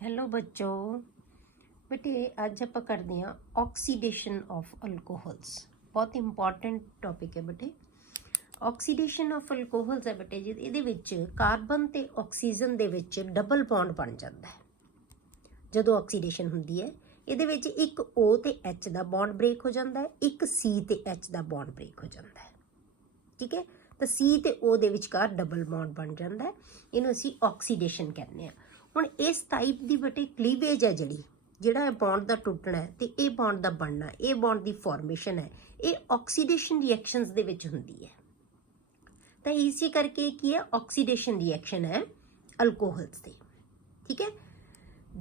Hello बच्चों। बेटे आज आप करते हैं ऑक्सीडेशन ऑफ अल्कोहल्स। बहुत इंपॉर्टेंट टॉपिक है बेटे। ऑक्सीडेशन ऑफ अल्कोहल्स है बेटे जी, ਇਹਦੇ ਵਿੱਚ ਕਾਰਬਨ ਤੇ ਆਕਸੀਜਨ ਦੇ ਵਿੱਚ ਡਬਲ ਬੌਂਡ ਬਣ ਜਾਂਦਾ ਹੈ। ਜਦੋਂ ਆਕਸੀਡੇਸ਼ਨ ਹੁੰਦੀ ਹੈ ਇਹਦੇ ਵਿੱਚ ਇੱਕ O ਤੇ H ਦਾ ਬੌਂਡ ਬ੍ਰੇਕ ਹੋ ਜਾਂਦਾ ਹੈ, ਇੱਕ C ਤੇ H ਦਾ ਬੌਂਡ ਬ੍ਰੇਕ ਹੋ ਜਾਂਦਾ ਹੈ। ਠੀਕ ਹੈ, ਤਾਂ C ਤੇ O ਦੇ ਵਿਚਕਾਰ ਡਬਲ ਬੌਂਡ ਬਣ ਜਾਂਦਾ ਹੈ, ਇਹਨੂੰ ਅਸੀਂ ਆਕਸੀਡੇਸ਼ਨ ਕਹਿੰਦੇ ਆ। ਹੁਣ ਇਸ ਟਾਈਪ ਦੀ ਬੇਟੇ ਕਲੀਵੇਜ ਹੈ ਜਿਹੜਾ ਬੌਂਡ ਦਾ ਟੁੱਟਣਾ ਹੈ ਤੇ ਇਹ ਬੌਂਡ ਦਾ ਬਣਨਾ, ਇਹ ਬੌਂਡ ਦੀ ਫਾਰਮੇਸ਼ਨ ਹੈ, ਇਹ ਆਕਸੀਡੇਸ਼ਨ ਰਿਐਕਸ਼ਨਸ ਦੇ ਵਿੱਚ ਹੁੰਦੀ ਹੈ। ਤਾਂ ਇਸੇ ਕਰਕੇ ਕੀ ਹੈ, ਆਕਸੀਡੇਸ਼ਨ ਰਿਐਕਸ਼ਨ ਹੈ ਅਲਕੋਹਲਸ ਦੀ। ਠੀਕ ਹੈ,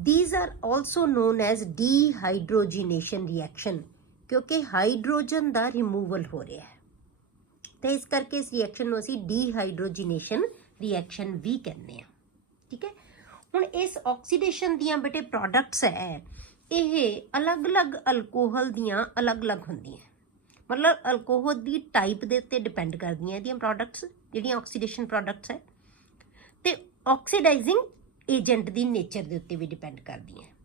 these are also known as dehydrogenation reaction क्योंकि हाइड्रोजन ਦਾ ਰਿਮੂਵਲ ਹੋ ਰਿਹਾ ਹੈ, ਤਾਂ ਇਸ ਕਰਕੇ ਇਸ ਰਿਐਕਸ਼ਨ ਨੂੰ ਅਸੀਂ ਡੀਹਾਈਡਰੋਜੀਨੇਸ਼ਨ ਰਿਐਕਸ਼ਨ ਵੀ ਕਹਿੰਦੇ ਆ। ਠੀਕ ਹੈ, ਹੁਣ ਇਸ ਆਕਸੀਡੇਸ਼ਨ ਦੀਆਂ ਬੇਟੇ ਪ੍ਰੋਡਕਟਸ ਹੈ, ਇਹ ਅਲੱਗ-ਅਲੱਗ ਅਲਕੋਹਲ ਦੀਆਂ ਅਲੱਗ-ਅਲੱਗ ਹੁੰਦੀਆਂ, ਮਤਲਬ ਅਲਕੋਹਲ ਦੀ ਟਾਈਪ ਦੇ ਉੱਤੇ ਡਿਪੈਂਡ ਕਰਦੀਆਂ ਇਹਦੀਆਂ ਪ੍ਰੋਡਕਟਸ, ਜਿਹੜੀਆਂ ਆਕਸੀਡੇਸ਼ਨ ਪ੍ਰੋਡਕਟਸ ਹੈ, ਤੇ ਆਕਸੀਡਾਈਜ਼ਿੰਗ एजेंट ਦੀ नेचर ਦੇ ਉੱਤੇ ਵੀ डिपेंड करती हैं।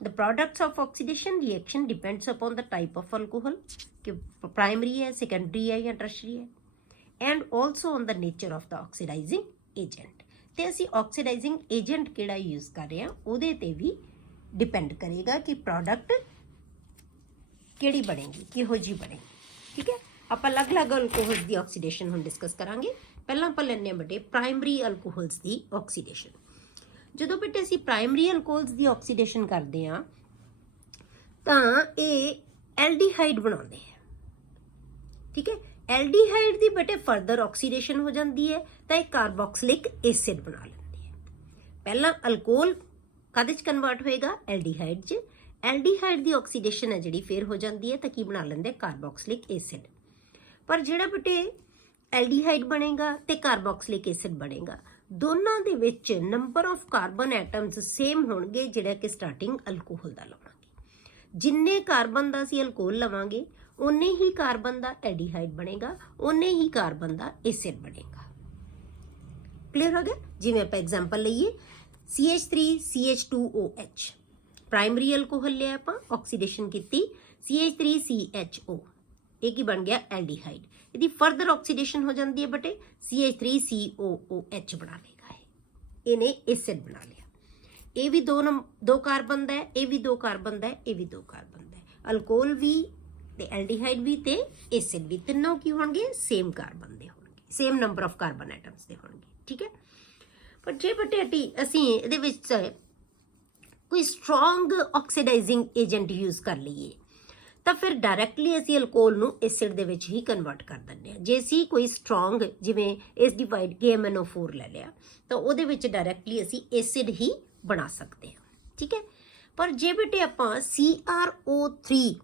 The products of oxidation reaction depends upon the type of alcohol कि प्राइमरी है, सेकेंडरी है या टर्शरी है, and also on the nature of the oxidizing agent. तो असी ऑक्सीडाइजिंग एजेंट किहड़ा यूज़ कर रहे हैं उहदे ते भी डिपेंड करेगा कि प्रोडक्ट किहड़ी बनेगी, किहो जी बनेगी। ठीक है, आप अलग अलग अल्कोहल्स की ऑक्सीडेशन हुण डिस्कस करांगे। पहलां आपां लैंदे हां बेटे प्राइमरी अल्कोहल्स की ऑक्सीडेशन। ਜਦੋਂ ਬੇਟੇ ਅਸੀਂ ਪ੍ਰਾਇਮਰੀ ਅਲਕੋਹਲਸ ਦੀ ਆਕਸੀਡੇਸ਼ਨ ਕਰਦੇ ਆ ਤਾਂ ਇਹ ਐਲਡੀਹਾਈਡ ਬਣਾਉਂਦੇ ਆ। ਠੀਕ ਹੈ, ਐਲਡੀਹਾਈਡ ਦੀ ਬੇਟੇ ਫਰਦਰ ਆਕਸੀਡੇਸ਼ਨ ਹੋ ਜਾਂਦੀ ਹੈ ਤਾਂ ਇਹ ਕਾਰਬੋਕਸਿਲਿਕ ਐਸਿਡ ਬਣਾ ਲੈਂਦੀ ਹੈ। ਪਹਿਲਾਂ ਅਲਕੋਹਲ ਕਾਹਦੇ ਚ ਕਨਵਰਟ ਹੋਏਗਾ, ਐਲਡੀਹਾਈਡ ਚ। ਐਲਡੀਹਾਈਡ ਦੀ ਆਕਸੀਡੇਸ਼ਨ ਹੈ ਜਿਹੜੀ ਫੇਰ ਹੋ ਜਾਂਦੀ ਹੈ ਤਾਂ ਕੀ ਬਣਾ ਲੈਂਦੇ, ਕਾਰਬੋਕਸਿਲਿਕ ਐਸਿਡ। ਪਰ ਜਿਹੜਾ ਬੇਟੇ ਐਲਡੀਹਾਈਡ ਬਣੇਗਾ ਤੇ ਕਾਰਬੋਕਸਿਲਿਕ ਐਸਿਡ ਬਣੇਗਾ, ਦੋਨਾਂ ਦੇ ਵਿੱਚ number of carbon atoms same ਹੋਣਗੇ ਜਿਹੜਾ ਕਿ ਸਟਾਰਟਿੰਗ ਅਲਕੋਹਲ ਦਾ ਲਵਾਂਗੇ। ਜਿੰਨੇ ਕਾਰਬਨ ਦਾ ਅਸੀਂ ਅਲਕੋਹਲ ਲਵਾਂਗੇ ਉਨੇ ਹੀ ਕਾਰਬਨ ਦਾ ਐਲਡੀਹਾਈਡ ਬਣੇਗਾ, ਉਨੇ ਹੀ ਕਾਰਬਨ ਦਾ ਐਸਿਡ ਬਣੇਗਾ। ਕਲੀਅਰ ਹੋ ਗਿਆ। ਜਿਵੇਂ ਆਪਾਂ ਐਗਜ਼ਾਮਪਲ ਲਈਏ CH3CH2OH, ਪ੍ਰਾਇਮਰੀ ਅਲਕੋਹਲ ਲਿਆ ਆਪਾਂ, ਆਕਸੀਡੇਸ਼ਨ ਕੀਤੀ CH3CHO, ਇਹ ਕੀ ਬਣ ਗਿਆ, ਐਲਡੀਹਾਈਡ। ਇਹਦੀ ਫਰਦਰ ਆਕਸੀਡੇਸ਼ਨ ਹੋ ਜਾਂਦੀ ਹੈ ਬਟੇ CH3COOH ਬਣਾ ਲੇਗਾ, ਇਹਨੇ ਐਸਿਡ ਬਣਾ ਲਿਆ। ਇਹ ਵੀ ਦੋ ਕਾਰਬਨ ਦਾ ਹੈ, ਇਹ ਵੀ ਦੋ ਕਾਰਬਨ ਦਾ ਹੈ, ਇਹ ਵੀ ਦੋ ਕਾਰਬਨ ਦਾ ਹੈ। ਅਲਕੋਹਲ ਵੀ ਤੇ ਐਲਡੀਹਾਈਡ ਵੀ ਤੇ ਐਸਿਡ ਵੀ, ਤਿੰਨੋਂ ਕੀ ਹੋਣਗੇ, ਸੇਮ ਕਾਰਬਨ ਦੇ ਹੋਣਗੇ, same number of carbon atoms ਦੇ ਹੋਣਗੇ। ਠੀਕ ਹੈ, ਪਰ ਜੇ ਬਟੇ ਅਸੀਂ ਇਹਦੇ ਵਿੱਚ ਕੋਈ ਸਟਰੋਂਗ ਆਕਸੀਡਾਈਜ਼ਿੰਗ ਏਜੰਟ ਯੂਜ਼ ਕਰ ਲਈਏ ਤਾਂ ਫਿਰ ਡਾਇਰੈਕਟਲੀ ਅਸੀਂ ਅਲਕੋਹਲ ਨੂੰ ਐਸਿਡ ਦੇ ਵਿੱਚ ਹੀ ਕਨਵਰਟ ਕਰ ਦਿੰਦੇ ਹਾਂ। ਜੇ ਅਸੀਂ ਕੋਈ ਸਟਰੋਂਗ ਜਿਵੇਂ ਐਸਡੀਫਾਈਡ KMNO4 ਲੈ ਲਿਆ ਤਾਂ ਉਹਦੇ ਵਿੱਚ ਡਾਇਰੈਕਟਲੀ ਅਸੀਂ ਐਸਿਡ ਹੀ ਬਣਾ ਸਕਦੇ ਹਾਂ। ਠੀਕ ਹੈ, ਪਰ ਜੇ ਬੇਟੇ ਆਪਾਂ CrO3,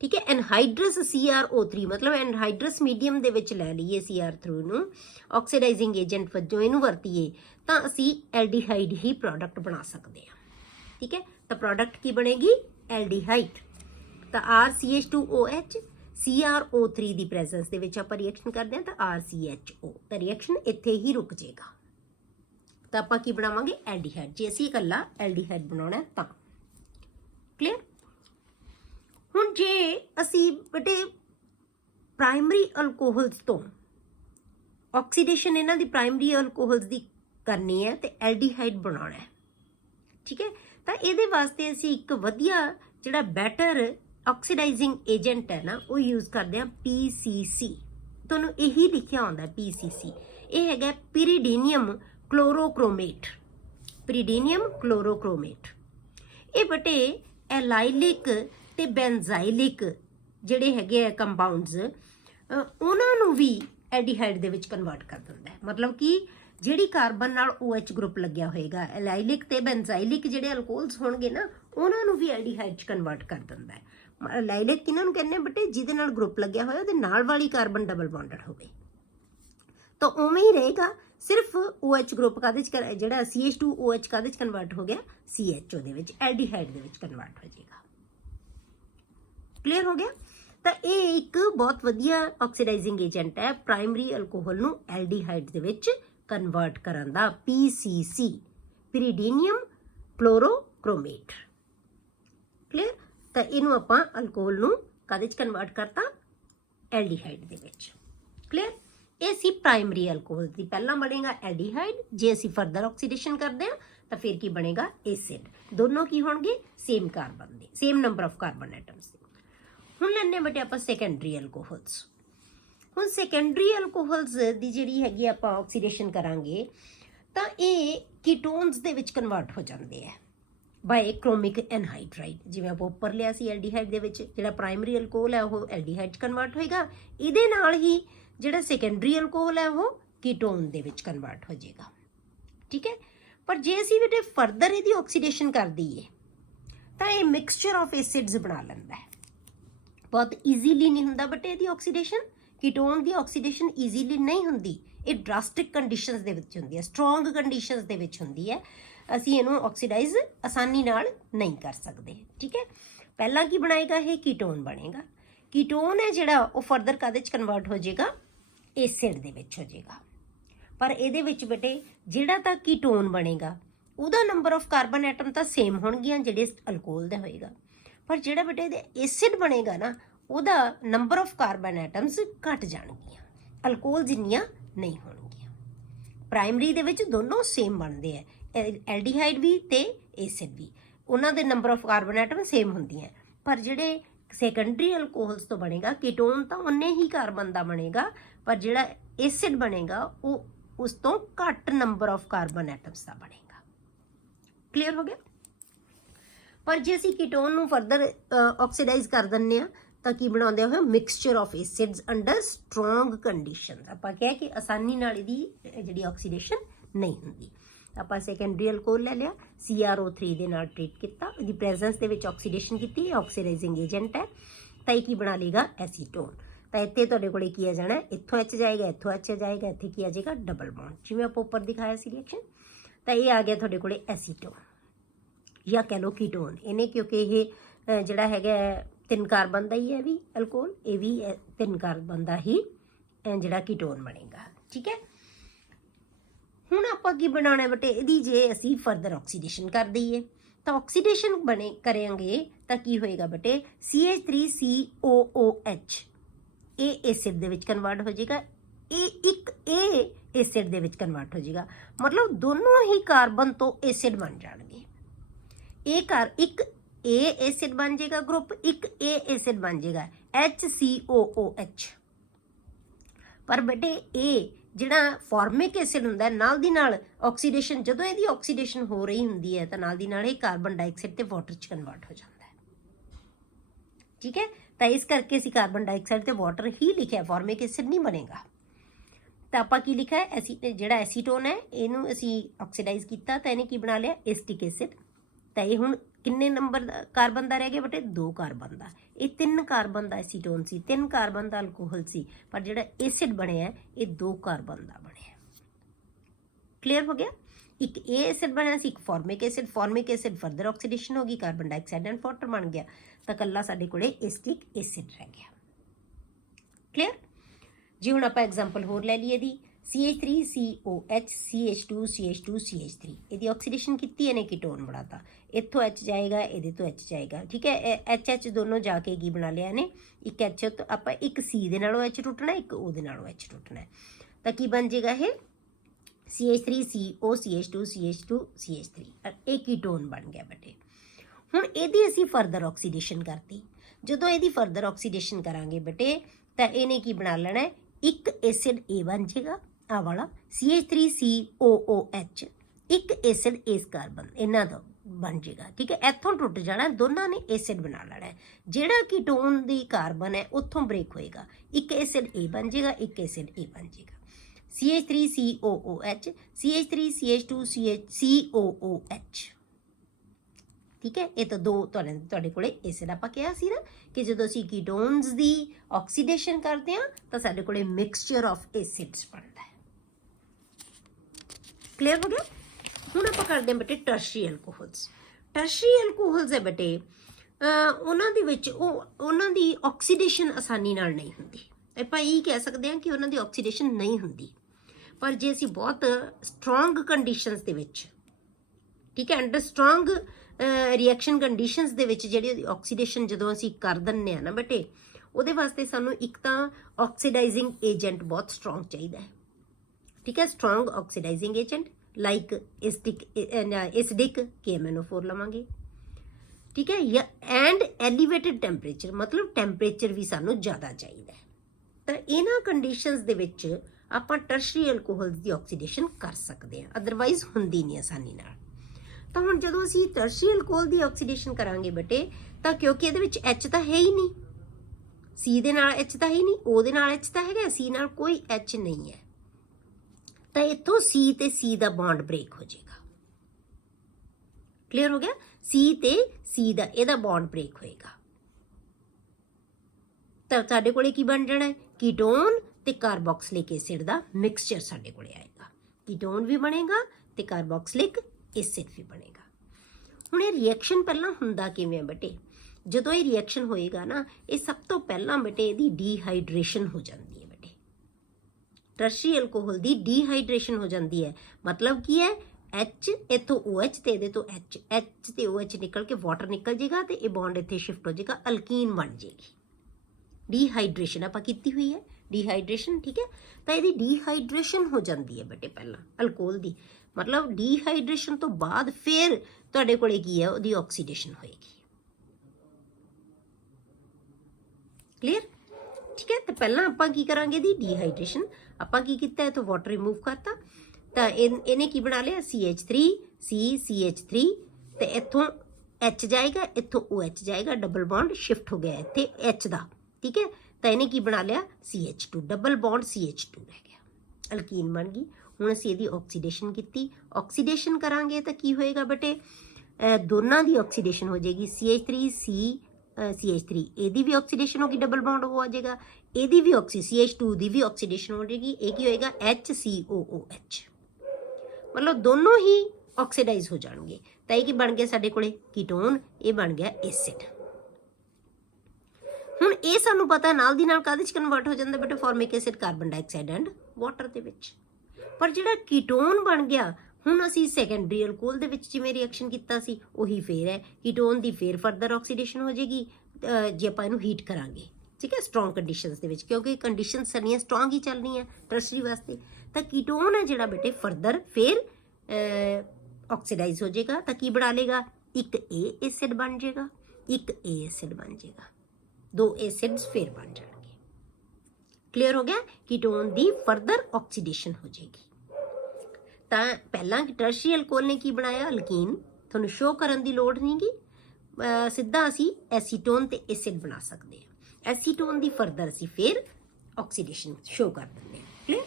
ਠੀਕ ਹੈ, ਐਨਹਾਈਡਰਸ CrO3 ਮਤਲਬ ਐਨਹਾਈਡਰਸ ਮੀਡੀਅਮ ਦੇ ਵਿੱਚ ਲੈ ਲਈਏ CR3 ਨੂੰ ਆਕਸੀਡਾਈਜ਼ਿੰਗ ਏਜੰਟ ਵਜੋਂ ਇਹਨੂੰ ਵਰਤੀਏ ਤਾਂ ਅਸੀਂ ਐਲਡੀਹਾਈਡ ਹੀ ਪ੍ਰੋਡਕਟ ਬਣਾ ਸਕਦੇ ਹਾਂ। ਠੀਕ ਹੈ, ਤਾਂ ਪ੍ਰੋਡਕਟ ਕੀ ਬਣੇਗੀ, ਐਲਡੀਹਾਈਡ। ਤਾਂ RCH2OH CrO3 ਦੀ ਪ੍ਰੈਜ਼ੈਂਸ ਦੇ ਵਿੱਚ ਆਪਾਂ ਰਿਐਕਸ਼ਨ ਕਰਦੇ ਹਾਂ ਤਾਂ RCHO, ਤਾਂ ਰਿਐਕਸ਼ਨ ਇੱਥੇ ਹੀ ਰੁਕ ਜਾਏਗਾ। ਤਾਂ ਆਪਾਂ ਕੀ ਬਣਾਵਾਂਗੇ, ਐਲਡੀਹਾਈਡ, ਜੇ ਅਸੀਂ ਇਕੱਲਾ ਐਲਡੀਹਾਈਡ ਬਣਾਉਣਾ ਤਾਂ। ਕਲੀਅਰ। ਹੁਣ ਜੇ ਅਸੀਂ ਬੇਟੇ ਪ੍ਰਾਇਮਰੀ ਅਲਕੋਹਲਸ ਤੋਂ ਆਕਸੀਡੇਸ਼ਨ ਇਹਨਾਂ ਦੀ ਪ੍ਰਾਇਮਰੀ ਅਲਕੋਹਲਸ ਦੀ ਕਰਨੀ ਹੈ ਤੇ ਐਲਡੀਹਾਈਡ ਬਣਾਉਣਾ ਹੈ, ਠੀਕ ਹੈ, ਤਾਂ ਇਹਦੇ ਵਾਸਤੇ ਅਸੀਂ ਇੱਕ ਵਧੀਆ ਜਿਹੜਾ ਬੈਟਰ ਆਕਸੀਡਾਈਜ਼ਿੰਗ ਏਜੰਟ ਹੈ ਨਾ ਉਹ ਯੂਜ਼ ਕਰਦੇ ਹਾਂ PCC। ਤੁਹਾਨੂੰ ਇਹੀ ਲਿਖਿਆ ਹੁੰਦਾ PCC, ਇਹ ਹੈਗਾ ਪਿਰੀਡੀਨੀਅਮ ਕਲੋਰੋਕ੍ਰੋਮੇਟ। ਪਿਰੀਡੀਨੀਅਮ ਕਲੋਰੋਕ੍ਰੋਮੇਟ ਇਹ ਬਟੇ ਐਲਾਈਲਿਕ ਤੇ ਬੈਂਜ਼ਾਈਲਿਕ ਜਿਹੜੇ ਹੈਗੇ ਆ ਕੰਪਾਊਂਡਸ, ਉਹਨਾਂ ਨੂੰ ਵੀ ਐਲਡੀਹਾਈਡ ਦੇ ਵਿੱਚ ਕਨਵਰਟ ਕਰ ਦਿੰਦਾ ਹੈ। ਮਤਲਬ ਕਿ ਜਿਹੜੀ ਕਾਰਬਨ ਨਾਲ OH ਗਰੁੱਪ ਲੱਗਿਆ ਹੋਏਗਾ, ਐਲਾਈਲਿਕ ਤੇ ਬੈਂਜ਼ਾਈਲਿਕ ਜਿਹੜੇ ਅਲਕੋਹਲਸ ਹੋਣਗੇ ਨਾ ਉਹਨਾਂ ਨੂੰ ਵੀ ਐਲਡੀਹਾਈਡ 'ਚ ਕਨਵਰਟ ਕਰ ਦਿੰਦਾ ਹੈ। ਐਲਾਈਲਿਕ ਕਿਹਨਾਂ ਨੂੰ ਕਹਿੰਦੇ ਬੇਟੇ, ਜਿਹਦੇ ਨਾਲ ਗਰੁੱਪ ਲੱਗਿਆ ਹੋਇਆ ਉਹਦੇ ਨਾਲ ਵਾਲੀ ਕਾਰਬਨ ਡਬਲ ਬੌਂਡਡ ਹੋਵੇ, ਤਾਂ ਉਵੇਂ ਹੀ ਰਹੇਗਾ। ਸਿਰਫ OH ਗਰੁੱਪ ਕਾਹਦੇ 'ਚ ਜਿਹੜਾ CH2OH ਕਾਹਦੇ 'ਚ ਕਨਵਰਟ ਹੋ ਗਿਆ, CHO ਦੇ ਵਿੱਚ, ਐਲਡੀਹਾਈਡ ਦੇ ਵਿੱਚ ਕਨਵਰਟ ਹੋ ਜਾਏਗਾ। ਕਲੀਅਰ ਹੋ ਗਿਆ। ਤਾਂ ਇਹ ਇੱਕ ਬਹੁਤ ਵਧੀਆ ਆਕਸੀਡਾਈਜ਼ਿੰਗ ਏਜੰਟ ਹੈ ਪ੍ਰਾਇਮਰੀ ਅਲਕੋਹਲ ਨੂੰ ਐਲਡੀਹਾਈਡ ਦੇ ਵਿੱਚ ਕਨਵਰਟ ਕਰਨ ਦਾ, PCC, ਪਿਰੀਡੀਨੀਅਮ ਫਲੋਰੋਕ੍ਰੋਮੇਟ। ਕਲੀਅਰ। ਤਾਂ ਇਹਨੂੰ ਆਪਾਂ ਅਲਕੋਹਲ ਨੂੰ ਕਾਹਦੇ 'ਚ ਕਨਵਰਟ ਕਰਤਾ, ਐਲਡੀਹਾਈਡ ਦੇ ਵਿੱਚ। ਕਲੀਅਰ। ਇਹ ਸੀ ਪ੍ਰਾਇਮਰੀ ਅਲਕੋਹਲ ਦੀ। ਪਹਿਲਾਂ ਬਣੇਗਾ ਐਲਡੀਹਾਈਡ, ਜੇ ਅਸੀਂ ਫਰਦਰ ਆਕਸੀਡੇਸ਼ਨ ਕਰਦੇ ਹਾਂ ਤਾਂ ਫਿਰ ਕੀ ਬਣੇਗਾ, ਐਸਿਡ। ਦੋਨੋਂ ਕੀ ਹੋਣਗੇ, ਸੇਮ ਕਾਰਬਨ ਦੇ, same number of carbon atoms ਦੇ। ਹੁਣ ਲੈਣੇ ਬੇਟੇ ਆਪਾਂ ਸੈਕੰਡਰੀ ਅਲਕੋਹਲਸ। ਹੁਣ ਸੈਕੰਡਰੀ ਅਲਕੋਹਲਸ ਦੀ ਜਿਹੜੀ ਹੈਗੀ ਆਪਾਂ ਆਕਸੀਡੇਸ਼ਨ ਕਰਾਂਗੇ ਤਾਂ ਇਹ ਕੀਟੋਨਸ ਦੇ ਵਿੱਚ ਕਨਵਰਟ ਹੋ ਜਾਂਦੇ ਆ ਬਾਏ ਕ੍ਰੋਮਿਕ ਐਨਹਾਈਡਰਾਈਡ। ਜਿਵੇਂ ਆਪਾਂ ਉੱਪਰ ਲਿਆ ਸੀ ਐਲਡੀਹਾਈਡ ਦੇ ਵਿੱਚ, ਜਿਹੜਾ ਪ੍ਰਾਇਮਰੀ ਅਲਕੋਹਲ ਹੈ ਉਹ ਐਲਡੀਹਾਈਡ 'ਚ ਕਨਵਰਟ ਹੋਏਗਾ। ਇਹਦੇ ਨਾਲ ਹੀ ਜਿਹੜਾ ਸੈਕੰਡਰੀ ਅਲਕੋਹਲ ਹੈ ਉਹ ਕੀਟੋਨ ਦੇ ਵਿੱਚ ਕਨਵਰਟ ਹੋ ਜਾਏਗਾ। ਠੀਕ ਹੈ। ਪਰ ਜੇ ਅਸੀਂ ਬੇਟੇ ਫਰਦਰ ਇਹਦੀ ਆਕਸੀਡੇਸ਼ਨ ਕਰ ਦਈਏ ਤਾਂ ਇਹ ਮਿਕਸਚਰ ਆਫ ਐਸਿਡਸ ਬਣਾ ਲੈਂਦਾ ਹੈ। ਬਹੁਤ ਈਜ਼ੀਲੀ ਨਹੀਂ ਹੁੰਦਾ ਬਟ ਇਹਦੀ ਆਕਸੀਡੇਸ਼ਨ, ਕੀਟੋਨ ਦੀ ਆਕਸੀਡੇਸ਼ਨ ਈਜ਼ੀਲੀ ਨਹੀਂ ਹੁੰਦੀ। ਇਹ ਡਰਾਸਟਿਕ ਕੰਡੀਸ਼ਨਸ ਦੇ ਵਿੱਚ ਹੁੰਦੀ ਹੈ, ਸਟਰੋਂਗ ਕੰਡੀਸ਼ਨਸ ਦੇ ਵਿੱਚ ਹੁੰਦੀ ਹੈ। ਅਸੀਂ ਇਹਨੂੰ ਆਕਸੀਡਾਈਜ਼ ਆਸਾਨੀ ਨਾਲ ਨਹੀਂ ਕਰ ਸਕਦੇ। ਠੀਕ ਹੈ। ਪਹਿਲਾਂ ਕੀ ਬਣਾਏਗਾ, ਇਹ ਕੀਟੋਨ ਬਣੇਗਾ। ਕੀਟੋਨ ਹੈ ਜਿਹੜਾ ਉਹ ਫਰਦਰ ਕਾਹਦੇ 'ਚ ਕਨਵਰਟ ਹੋ ਜਾਏਗਾ, ਐਸਿਡ ਦੇ ਵਿੱਚ ਹੋ ਜਾਏਗਾ। ਪਰ ਇਹਦੇ ਵਿੱਚ ਬੇਟੇ ਜਿਹੜਾ ਤਾਂ ਕੀਟੋਨ ਬਣੇਗਾ ਉਹਦਾ ਨੰਬਰ ਆਫ ਕਾਰਬਨ ਐਟਮ ਤਾਂ ਸੇਮ ਹੋਣਗੀਆਂ ਜਿਹੜੇ ਅਲਕੋਹਲ ਦਾ ਹੋਏਗਾ, ਪਰ ਜਿਹੜਾ ਬੇਟੇ ਇਹਦੇ ਐਸਿਡ ਬਣੇਗਾ ਨਾ ਉਹਦਾ ਨੰਬਰ ਆਫ ਕਾਰਬਨ ਐਟਮਸ ਘਟ ਜਾਣਗੀਆਂ, ਅਲਕੋਹਲ ਜਿੰਨੀਆਂ ਨਹੀਂ ਹੋਣਗੀਆਂ। ਪ੍ਰਾਇਮਰੀ ਦੇ ਵਿੱਚ ਦੋਨੋਂ ਸੇਮ ਬਣਦੇ ਆ, ਐਲਡੀਹਾਈਡ ਵੀ ਤੇ ਐਸਿਡ ਵੀ, ਉਹਨਾਂ ਦੇ number of carbon atom same ਹੁੰਦੀਆਂ। ਪਰ ਜਿਹੜੇ ਸੈਕੰਡਰੀ ਅਲਕੋਹਲਸ ਤੋਂ ਬਣੇਗਾ ਕੀਟੋਨ ਤਾਂ ਉਨੇ ਹੀ ਕਾਰਬਨ ਦਾ ਬਣੇਗਾ, ਪਰ ਜਿਹੜਾ ਐਸਿਡ ਬਣੇਗਾ ਉਹ ਉਸ ਤੋਂ ਘੱਟ ਨੰਬਰ ਆਫ ਕਾਰਬਨ ਐਟਮਸ ਦਾ ਬਣੇਗਾ। ਕਲੀਅਰ ਹੋ ਗਿਆ। ਪਰ ਜੇ ਅਸੀਂ ਕੀਟੋਨ ਨੂੰ ਫਰਦਰ ਆਕਸੀਡਾਈਜ਼ ਕਰ ਦਿੰਦੇ ਆ ਤਾਂ ਕੀ ਬਣਾਉਂਦੇ ਹੋਏ, mixture of acids under strong conditions. ਆਪਾਂ ਕਿਹਾ ਕਿ ਆਸਾਨੀ ਨਾਲ ਇਹਦੀ ਜਿਹੜੀ ਆਕਸੀਡੇਸ਼ਨ ਨਹੀਂ ਹੁੰਦੀ। ਆਪਾਂ ਸੈਕੰਡਰੀ ਅਲਕੋਹਲ ਲੈ ਲਿਆ, CrO3 ਦੇ ਨਾਲ ਟ੍ਰੀਟ ਕੀਤਾ, ਇਹਦੀ ਪ੍ਰੈਜ਼ੈਂਸ ਦੇ ਵਿੱਚ ਆਕਸੀਡੇਸ਼ਨ ਕੀਤੀ, ਇਹ ਆਕਸੀਡਾਈਜ਼ਿੰਗ ਏਜੰਟ ਹੈ। ਤਾਂ ਇਹ ਕੀ ਬਣਾ ਲੇਗਾ, ਐਸੀਟੋਨ। ਤਾਂ ਇੱਥੇ ਤੁਹਾਡੇ ਕੋਲੇ ਕੀ ਆ ਜਾਣਾ, ਇੱਥੋਂ H ਜਾਏਗਾ, ਇੱਥੋਂ H ਜਾਏਗਾ, ਇੱਥੇ ਕੀ ਆ ਜਾਏਗਾ, ਡਬਲ ਬੌਂਡ, ਜਿਵੇਂ ਆਪਾਂ ਉੱਪਰ ਦਿਖਾਇਆ ਸੀ ਰਿਐਕਸ਼ਨ। ਤਾਂ ਇਹ ਆ ਗਿਆ ਤੁਹਾਡੇ ਕੋਲੇ ਐਸੀਟੋਨ ਜਾਂ ਕਹਿ ਲਓ ਕੀਟੋਨ। ਇਹਨੇ ਕਿਉਂਕਿ ਇਹ ਜਿਹੜਾ ਹੈਗਾ 3 ਕਾਰਬਨ ਦਾ ਹੀ ਹੈ ਵੀ ਅਲਕੋਹਲ, ਇਹ ਵੀ 3 ਕਾਰਬਨ ਦਾ ਹੀ ਜਿਹੜਾ ਕੀਟੋਨ ਬਣੇਗਾ। ਠੀਕ ਹੈ। ਹੁਣ ਆਪਾਂ ਕੀ ਬਣਾਉਣਾ ਬੇਟੇ, ਇਹਦੀ ਜੇ ਅਸੀਂ ਫਰਦਰ ਆਕਸੀਡੇਸ਼ਨ ਕਰ ਦਈਏ ਤਾਂ ਆਕਸੀਡੇਸ਼ਨ ਕਰਾਂਗੇ ਤਾਂ ਕੀ ਹੋਏਗਾ ਬੇਟੇ, CH3COOH ਇਹ ਐਸਿਡ ਦੇ ਵਿੱਚ ਕਨਵਰਟ ਹੋ ਜਾਏਗਾ, ਇਹ ਐਸਿਡ ਦੇ ਵਿੱਚ ਕਨਵਰਟ ਹੋ ਜਾਏਗਾ। ਮਤਲਬ ਦੋਨੋਂ ਹੀ ਕਾਰਬਨ ਤੋਂ ਐਸਿਡ ਬਣ ਜਾਣਗੇ। ਇੱਕ A ਐਸਿਡ ਬਣ ਜਾਏਗਾ ਗਰੁੱਪ, ਇੱਕ A ਐਸਿਡ ਬਣ ਜਾਏਗਾ HCOOH। ਪਰ ਬੇਟੇ ਇਹ ਜਿਹੜਾ ਫਾਰਮਿਕ ਐਸਿਡ ਹੁੰਦਾ ਨਾਲ ਦੀ ਨਾਲ ਆਕਸੀਡੇਸ਼ਨ, ਜਦੋਂ ਇਹਦੀ ਆਕਸੀਡੇਸ਼ਨ ਹੋ ਰਹੀ ਹੁੰਦੀ ਹੈ ਤਾਂ ਨਾਲ ਦੀ ਨਾਲ ਇਹ ਕਾਰਬਨ ਡਾਈਆਕਸਾਈਡ ਤੇ ਵਾਟਰ 'ਚ ਕਨਵਰਟ ਹੋ ਜਾਂਦਾ ਹੈ। ਠੀਕ ਹੈ। ਤਾਂ ਇਸ ਕਰਕੇ ਅਸੀਂ ਕਾਰਬਨ ਡਾਈਆਕਸਾਈਡ ਤੇ ਵਾਟਰ ਹੀ ਲਿਖਿਆ, ਫਾਰਮਿਕ ਐਸਿਡ ਨਹੀਂ ਬਣੇਗਾ। ਤਾਂ ਆਪਾਂ ਕੀ ਲਿਖਿਆ ਹੈ, ਜਿਹੜਾ ਐਸੀਟੋਨ ਹੈ ਇਹਨੂੰ ਅਸੀਂ ਆਕਸੀਡਾਈਜ਼ ਕੀਤਾ ਤਾਂ ਇਹਨੇ ਕੀ ਬਣਾ ਲਿਆ, ਐਸਟਿਕ ਐਸਿਡ। ਤਾਂ ਇਹ ਹੁਣ ਕਿੰਨੇ ਨੰਬਰ ਕਾਰਬਨ ਦਾ ਰਹਿ ਗਿਆ ਬੇਟੇ, 2 ਕਾਰਬਨ ਦਾ। ਇਹ 3 ਕਾਰਬਨ ਦਾ ਐਸੀਟੋਨ ਸੀ, 3 ਕਾਰਬਨ ਦਾ ਅਲਕੋਹਲ ਸੀ, ਪਰ ਜਿਹੜਾ ਐਸਿਡ ਬਣਿਆ ਇਹ 2 ਕਾਰਬਨ ਦਾ ਬਣਿਆ। ਕਲੀਅਰ ਹੋ ਗਿਆ। ਇੱਕ A ਐਸਿਡ ਬਣਿਆ ਸੀ, ਇੱਕ formic acid. Formic acid further oxidation ਹੋ ਗਈ, ਕਾਰਬਨ ਡਾਈਆਕਸਾਈਡ ਐਂਡ ਵਾਟਰ ਬਣ ਗਿਆ, ਤਾਂ ਕੱਲਾ ਸਾਡੇ ਕੋਲੇ ਐਸਟਿਕ ਐਸਿਡ ਰਹਿ ਗਿਆ। ਕਲੀਅਰ। ਜੀ ਹੁਣ ਆਪਾਂ ਐਗਜ਼ਾਮਪਲ ਹੋਰ ਲੈ ਲਈਏ ਦੀ, CH3COH CH2CH2CH3 ਇਹਦੀ ਆਕਸੀਡੇਸ਼ਨ ਕੀਤੀ, ਇਹਨੇ ਕੀਟੋਨ ਬਣਾਤਾ। ਇੱਥੋਂ H ਜਾਏਗਾ, ਇਹਦੇ ਤੋਂ H ਜਾਏਗਾ। ਠੀਕ ਹੈ। HH ਦੋਨੋਂ ਜਾ ਕੇ ਕੀ ਬਣਾ ਲਿਆ ਇਹਨੇ, ਇੱਕ H ਤੋਂ ਆਪਾਂ ਇੱਕ C ਦੇ ਨਾਲੋਂ H ਟੁੱਟਣਾ, ਇੱਕ O ਦੇ ਨਾਲੋਂ H ਟੁੱਟਣਾ। ਤਾਂ ਕੀ ਬਣ ਜਾਏਗਾ ਇਹ CH3COCH2CH2CH3 ਇਹ ਕੀਟੋਨ ਬਣ ਗਿਆ ਬੇਟੇ। ਹੁਣ ਇਹਦੀ ਅਸੀਂ ਫਰਦਰ ਆਕਸੀਡੇਸ਼ਨ ਕਰਤੀ। ਜਦੋਂ ਇਹਦੀ ਫਰਦਰ ਆਕਸੀਡੇਸ਼ਨ ਕਰਾਂਗੇ ਬੇਟੇ ਤਾਂ ਇਹਨੇ ਕੀ ਬਣਾ ਲੈਣਾ, ਇੱਕ ਐਸਿਡ A ਬਣ ਜਾਏਗਾ ਆ ਵਾਲਾ CH3COOH, ਇੱਕ ਐਸਿਡ ਇਸ ਕਾਰਬਨ ਇਹਨਾਂ ਦਾ ਬਣ ਜਾਏਗਾ। ਠੀਕ ਹੈ। ਇੱਥੋਂ ਟੁੱਟ ਜਾਣਾ, ਦੋਨਾਂ ਨੇ ਐਸਿਡ ਬਣਾ ਲੈਣਾ। ਜਿਹੜਾ ਕੀਟੋਨ ਦੀ ਕਾਰਬਨ ਹੈ ਉੱਥੋਂ ਬ੍ਰੇਕ ਹੋਏਗਾ, ਇੱਕ ਐਸਿਡ A ਬਣ ਜਾਏਗਾ, ਇੱਕ ਐਸਿਡ A ਬਣ ਜਾਏਗਾ, CH3COOH CH3CH2COOH। ਠੀਕ ਹੈ। ਇਹ ਤਾਂ 2 ਤੁਹਾਡੇ ਕੋਲੇ ਐਸਿਡ। ਆਪਾਂ ਕਿਹਾ ਸੀ ਨਾ ਕਿ ਜਦੋਂ ਅਸੀਂ ਕੀਟੋਨਸ ਦੀ ਆਕਸੀਡੇਸ਼ਨ ਕਰਦੇ ਹਾਂ ਤਾਂ ਸਾਡੇ ਕੋਲੇ ਮਿਕਸਚਰ ਆਫ ਐਸਿਡਸ ਬਣਦਾ ਹੈ। ਕਲੀਅਰ ਹੋ ਗਿਆ। ਹੁਣ ਆਪਾਂ ਕਰਦੇ ਹਾਂ ਬੇਟੇ ਟਰਸ਼ਰੀ ਅਲਕੋਹਲਸ। ਟਰਸ਼ਰੀ ਅਲਕੋਹਲਸ ਹੈ ਬੇਟੇ, ਉਹਨਾਂ ਦੇ ਵਿੱਚ ਉਹਨਾਂ ਦੀ ਆਕਸੀਡੇਸ਼ਨ ਆਸਾਨੀ ਨਾਲ ਨਹੀਂ ਹੁੰਦੀ। ਆਪਾਂ ਇਹ ਕਹਿ ਸਕਦੇ ਹਾਂ ਕਿ ਉਹਨਾਂ ਦੀ ਆਕਸੀਡੇਸ਼ਨ ਨਹੀਂ ਹੁੰਦੀ। ਪਰ ਜੇ ਅਸੀਂ ਬਹੁਤ ਸਟਰੋਂਗ ਕੰਡੀਸ਼ਨਸ ਦੇ ਵਿੱਚ, ठीक है। अंडर स्ट्रॉन्ग रिएक्शन कंडीशनस ਦੇ ਵਿੱਚ ਜਿਹੜੀ ਆਕਸੀਡੇਸ਼ਨ ਜਦੋਂ ਅਸੀਂ ਕਰ ਦਿੰਨੇ ਆ ਨਾ ਬੇਟੇ, ਉਹਦੇ ਵਾਸਤੇ ਸਾਨੂੰ ਇੱਕ ਤਾਂ ਆਕਸੀਡਾਈਜ਼ਿੰਗ ਏਜੰਟ ਬਹੁਤ ਸਟਰੋਂਗ ਚਾਹੀਦਾ ਹੈ। ठीक है, strong oxidizing agent like acidic KMnO4 लवांगे। ठीक है, या एंड एलीवेटेड टैंपरेचर, मतलब टैंपरेचर भी सानू ज़्यादा चाहिए। तो इन्हां कंडीशनस दे विच आपां टर्शरी अल्कोहल्स की ऑक्सीडेशन कर सकते हैं, अदरवाइज हुंदी नहीं आसानी नाल। तो हुण जदों असीं टर्शरी अल्कोहल की ऑक्सीडेशन करांगे बेटे, तो क्योंकि इहदे विच H तो है ही नहीं, C दे नाल H तो है ही नहीं, O दे नाल H तो हैगा, C नाल कोई H नहीं है, तो इतों C ते C दा बॉन्ड ब्रेक हो जाएगा। क्लियर हो गया? C ते C दा इहदा बॉन्ड ब्रेक होएगा, तो साडे कोले की बन जाना है, कीटोन ते कार्बोक्सिलिक एसिड दा मिक्सचर साडे कोले आएगा। कीटोन भी बनेगा ते कार्बोक्सिलिक एसिड भी बनेगा। हुण ये रिएक्शन पहला हुंदा किवें बेटे, जदों ये रिएक्शन होएगा ना, ये सब तो पहला बेटे इहदी डीहाइड्रेशन हो जाती है। टर्शरी अल्कोहल की डीहाइड्रेशन हो जाती है, मतलब की है H इतों OH ते इहदे तो H ते OH निकल के वाटर निकल जाएगा, तो ये बॉन्ड इत्थे शिफ्ट हो जाएगा, अल्कीन बन जाएगी। डीहाइड्रेशन आपां कीती हुई है, डीहाइड्रेशन। ठीक है, तो ये डीहाइड्रेशन हो जाती है बेटे पहला अल्कोहल की, मतलब डीहाइड्रेशन तो बाद फिर तुहाडे कोले की है उहदी ऑक्सीडेशन होएगी। क्लीयर? ठीक है, तो पहला आपां की करांगे दी डीहाइड्रेशन, आपां की कीता है तो वाटर रिमूव करता, तो इन्हें की बना लिया CH3 CH3, तो इत्थों H जाएगा, इत्थों OH जाएगा, डबल बॉन्ड शिफ्ट हो गया इत्थे H दा। ठीक है, तो इन्हें की बना लिया CH2, डबल बॉन्ड CH2 रह गया, अल्कीन बन गई। हुण असीं इहदी ऑक्सीडेशन कीती, ऑक्सीडेशन करांगे तो की होएगा बेटे, दोनों की ऑक्सीडेशन हो जाएगी, CH3 एदी भी ऑक्सीडेशन होगी, डबल बॉन्ड हो आ जाएगा, एदी भी CH2 दी भी ऑक्सीडेशन हो जाएगी, एक ही होएगा HCOOH, मतलब दोनों ही ऑक्सीडाइज हो जाएंगे। तो ये बन गया साडे कोले कीटोन, ये बन गया एसिड। हुण ये सानू पता नाल दी नाल काहदे च कन्वर्ट हो जांदा बेटा, formic acid, carbon dioxide and water दे विच। पर जिहड़ा कीटोन बन गया, हुण असीं सैकेंडरी अल्कोहल दे विच जिवें रिएक्शन कीता सी उही फेर है, कीटोन दी फेर फर्दर ऑक्सीडेशन हो जाएगी जे आपां इहनूं हीट करांगे। ठीक है, स्ट्रॉन्ग कंडीशनस दे विच, क्योंकि कंडीशन सारियां स्ट्रॉन्ग ही चल रही हैं टर्शरी वास्ते, तो कीटोन है जिहड़ा बेटे फर्दर फिर ऑक्सीडाइज हो जाएगा, तो की बना लेगा, एक A एसिड बन जाएगा, एक A एसिड बन जाएगा, दो एसिड्स फिर बन जाएंगे। क्लियर हो गया? कीटोन दी फर्दर ऑक्सीडेशन हो जाएगी। तो पहला टर्शरी अल्कोहल ने की बनाया, अल्कीन, तुहानूं शो करन दी लोड़ नहीं गी, सीधा असी एसीटोन ते एसिड बना सकते हैं। एसीटोन की फर्दर असी फिर ऑक्सीडेशन शो कर देंगे। क्लियर?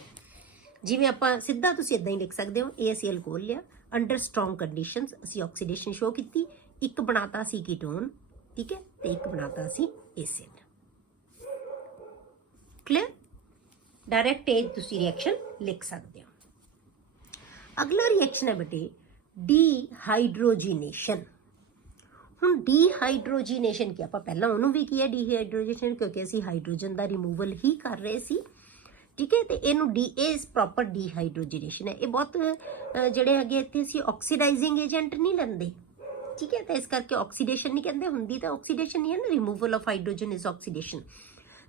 जिवें आपां सीधा तुसीं इदां ही लिख सकते हो, ये असी अल्कोहल लिया, अंडर स्ट्रॉन्ग कंडीशनस असी ऑक्सीडेशन शो की, एक बनाता असी कीटोन, ठीक है, तो एक बनाता असी एसिड। क्लियर? डायरैक्ट ये तुसीं रिएक्शन लिख सकते हो। अगला रिएक्शन है बेटे डीहाइड्रोजीनेशन। हुण डीहाइड्रोजीनेशन की आपां पहलां उहनूं भी किया डीहाइड्रोजीनेशन, क्योंकि असीं हाइड्रोजन का रिमूवल ही कर रहे सी। ठीक है, तो इनू इस प्रॉपर डीहाइड्रोजीनेशन है, ये बहुत जिहड़े अगे इत्थे असीं ऑक्सीडाइजिंग एजेंट नहीं लैंदे। ठीक है, तो इस करके ऑक्सीडेशन नहीं कहते, हुंदी तो ऑक्सीडेशन ही है ना, removal of hydrogen is oxidation.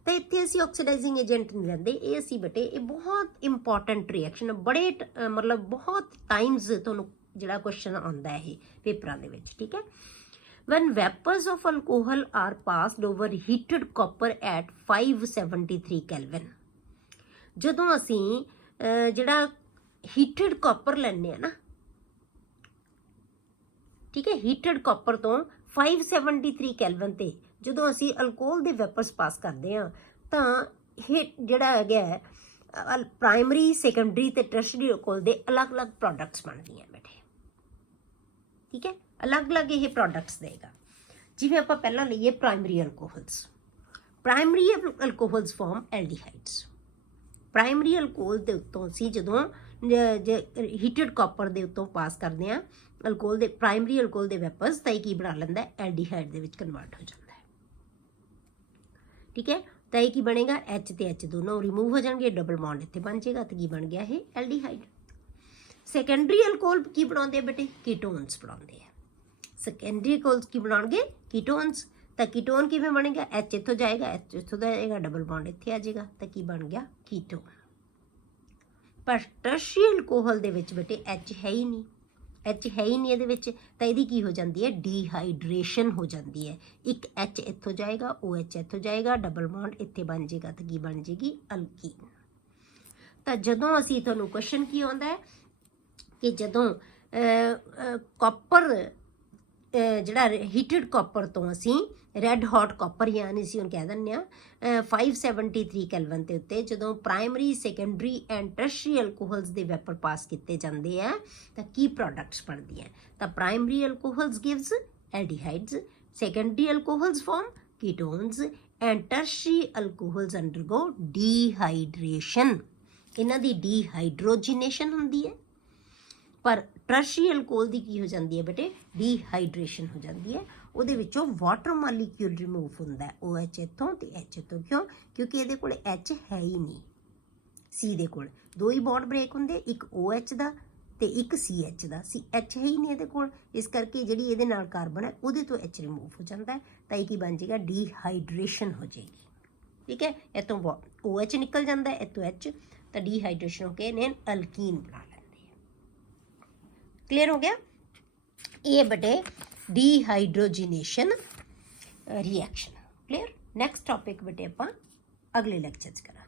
तो इत्थे असीं ऑक्सीडाइजिंग एजेंट नहीं लैंदे, ये असीं बेटे ये बहुत इंपॉर्टेंट रिएक्शन है, बड़े मतलब बहुत टाइम्स तुहानूं जिहड़ा क्वेश्चन आउंदा है ये पेपरां दे विच। ठीक है, when vapors of alcohol are passed over heated copper at 573 Kelvin, ਜਦੋਂ ਅਸੀਂ ਜਿਹੜਾ ਹੀਟਡ ਕਾਪਰ ਲੈਂਦੇ ਆ ਨਾ, ठीक है, हीटड कॉपर तो 573 कैलविन ते ਜਦੋਂ ਅਸੀਂ ਅਲਕੋਹਲ ਦੇ ਵੈਪਰਸ ਪਾਸ ਕਰਦੇ ਹਾਂ ਤਾਂ ਇਹ ਜਿਹੜਾ ਹੈਗਾ ਪ੍ਰਾਇਮਰੀ, ਸੈਕੰਡਰੀ ਤੇ ਟਰਸ਼ਰੀ ਅਲਕੋਹਲ ਦੇ ਅਲੱਗ-ਅਲੱਗ ਪ੍ਰੋਡਕਟਸ ਬਣਦੀਆਂ ਬੇਟੇ। ਠੀਕ ਹੈ, ਅਲੱਗ-ਅਲੱਗ ਇਹ ਪ੍ਰੋਡਕਟਸ ਦੇਗਾ। ਜਿਵੇਂ ਆਪਾਂ ਪਹਿਲਾਂ ਲਈਏ primary alcohols, primary alcohols form aldehydes. Primary alcohol ਦੇ ਉੱਤੋਂ ਅਸੀਂ ਜਦੋਂ ਹੀਟਡ ਕਾਪਰ ਦੇ ਉੱਤੋਂ ਪਾਸ ਕਰਦੇ ਹਾਂ ਅਲਕੋਹਲ ਦੇ ਪ੍ਰਾਇਮਰੀ ਅਲਕੋਹਲ ਦੇ ਵੈਪਰਸ, ਤਾਂ ਇਹ ਕੀ ਬਣਾ ਲੈਂਦਾ, ਐਲਡੀਹਾਈਡ ਦੇ ਵਿੱਚ ਕਨਵਰਟ ਹੋ ਜਾਂਦਾ ਹੈ। ठीक है, तो ये की बनेगा, H ते H दोनों रिमूव हो जाएंगे, डबल बॉन्ड इत्थे बन जाएगा, तो की बन गया ये एल्डिहाइड। ਸੈਕੰਡਰੀ ਅਲਕੋਹਲ ਕੀ ਬਣਾਉਂਦੇ ਆ ਬੇਟੇ? ਕੀਟੋਨਸ ਬਣਾਉਂਦੇ ਆ। ਸੈਕੰਡਰੀ ਅਲਕੋਹਲਸ ਕੀ ਬਣਾਉਣਗੇ? ਕੀਟੋਨਸ। ਤਾਂ ਕੀਟੋਨ ਕਿਵੇਂ ਬਣੇਗਾ? H ਇੱਥੋਂ ਜਾਏਗਾ, H ਇੱਥੋਂ ਜਾਏਗਾ, ਡਬਲ ਬੌਂਡ ਇੱਥੇ ਆ ਜਾਏਗਾ, ਤਾਂ ਕੀ ਬਣ ਗਿਆ? ਕੀਟੋਨ। ਪਰ ਟਰਸ਼ਰੀ ਅਲਕੋਹਲ ਦੇ ਵਿੱਚ ਬੇਟੇ H ਹੈ ਹੀ ਨਹੀਂ, H ਹੈ ਹੀ ਨਹੀਂ ਇਹਦੇ ਵਿੱਚ, ਤਾਂ ਇਹਦੀ ਕੀ ਹੋ ਜਾਂਦੀ ਹੈ? ਡੀਹਾਈਡਰੇਸ਼ਨ ਹੋ ਜਾਂਦੀ ਹੈ। ਇੱਕ H ਇੱਥੋਂ ਜਾਏਗਾ, OH ਇੱਥੋਂ ਜਾਏਗਾ, ਡਬਲ ਬੌਂਡ ਇੱਥੇ ਬਣ ਜਾਏਗਾ, ਤਾਂ ਕੀ ਬਣ ਜਾਏਗੀ? ਅਲਕੀਨ। ਤਾਂ ਜਦੋਂ ਅਸੀਂ ਤੁਹਾਨੂੰ ਕੁਐਸਚਨ ਕੀ ਆਉਂਦਾ ਹੈ ਕਿ ਜਦੋਂ ਕਾਪਰ ਜਿਹੜਾ ਹੀਟਡ ਕਾਪਰ ਤੋਂ ਅਸੀਂ ਰੈੱਡ ਹੌਟ ਕਾਪਰ ਯਾਨੀ ਅਸੀਂ ਉਹਨੂੰ ਕਹਿ ਦਿੰਦੇ ਹਾਂ 573 ਕੈਲਵਨ ਦੇ ਉੱਤੇ ਜਦੋਂ primary secondary and tertiary alcohols ਦੇ ਵੈਪਰ ਪਾਸ ਕੀਤੇ ਜਾਂਦੇ ਆ ਤਾਂ ਕੀ ਪ੍ਰੋਡਕਟਸ ਬਣਦੀਆਂ? ਤਾਂ primary alcohols gives aldehydes, secondary alcohols form ketones and tertiary alcohols undergo dehydration. ਇਹਨਾਂ ਦੀ ਡੀਹਾਈਡਰੋਜੀਨੇਸ਼ਨ ਹੁੰਦੀ ਹੈ, ਪਰ ਟਰਸ਼ਰੀ ਅਲਕੋਹਲ ਦੀ ਕੀ ਹੋ ਜਾਂਦੀ ਹੈ ਬੇਟੇ? ਡੀਹਾਈਡਰੇਸ਼ਨ ਹੋ ਜਾਂਦੀ ਹੈ। ਉਹਦੇ ਵਿੱਚੋਂ ਵਾਟਰ ਮਾਲੀਕਿਊਲ ਰਿਮੂਵ ਹੁੰਦਾ ਹੈ, OH ਇੱਥੋਂ ਤੇ H ਇੱਥੋਂ। ਕਿਉਂ? ਕਿਉਂਕਿ ਇਹਦੇ ਕੋਲ H ਹੈ ਹੀ ਨਹੀਂ। C ਦੇ ਕੋਲ ਦੋ ਹੀ ਬੌਂਡ ਬ੍ਰੇਕ ਹੁੰਦੇ, ਇੱਕ OH ਦਾ ਤੇ ਇੱਕ CH ਦਾ। H ਹੈ ਹੀ ਨਹੀਂ ਇਹਦੇ ਕੋਲ, ਇਸ ਕਰਕੇ ਜਿਹੜੀ ਇਹਦੇ ਨਾਲ ਕਾਰਬਨ ਹੈ ਉਹਦੇ ਤੋਂ H ਰਿਮੂਵ ਹੋ ਜਾਂਦਾ ਹੈ, ਤਾਂ ਇਹ ਕੀ ਬਣ ਜਾਏਗਾ? ਡੀਹਾਈਡਰੇਸ਼ਨ ਹੋ ਜਾਏਗੀ। ਠੀਕ ਹੈ, ਇੱਥੋਂ OH ਨਿਕਲ ਜਾਂਦਾ ਹੈ, ਇੱਥੋਂ H, ਤਾਂ ਡੀਹਾਈਡਰੇਸ਼ਨ ਹੋ ਕੇ ਇਹਨੇ ਅਲਕੀਨ ਬਣਾ ਲੈਂਦੇ ਆ। ਕਲੀਅਰ ਹੋ ਗਿਆ? ਇਹ ਬਟੇ ਡੀਹਾਈਡਰੋਜੀਨੇਸ਼ਨ ਰਿਐਕਸ਼ਨ। ਕਲੀਅਰ? ਨੈਕਸਟ ਟੌਪਿਕ ਬਟੇ ਆਪਾਂ ਅਗਲੇ ਲੈਕਚਰ 'ਚ ਕਰਾਂਗੇ।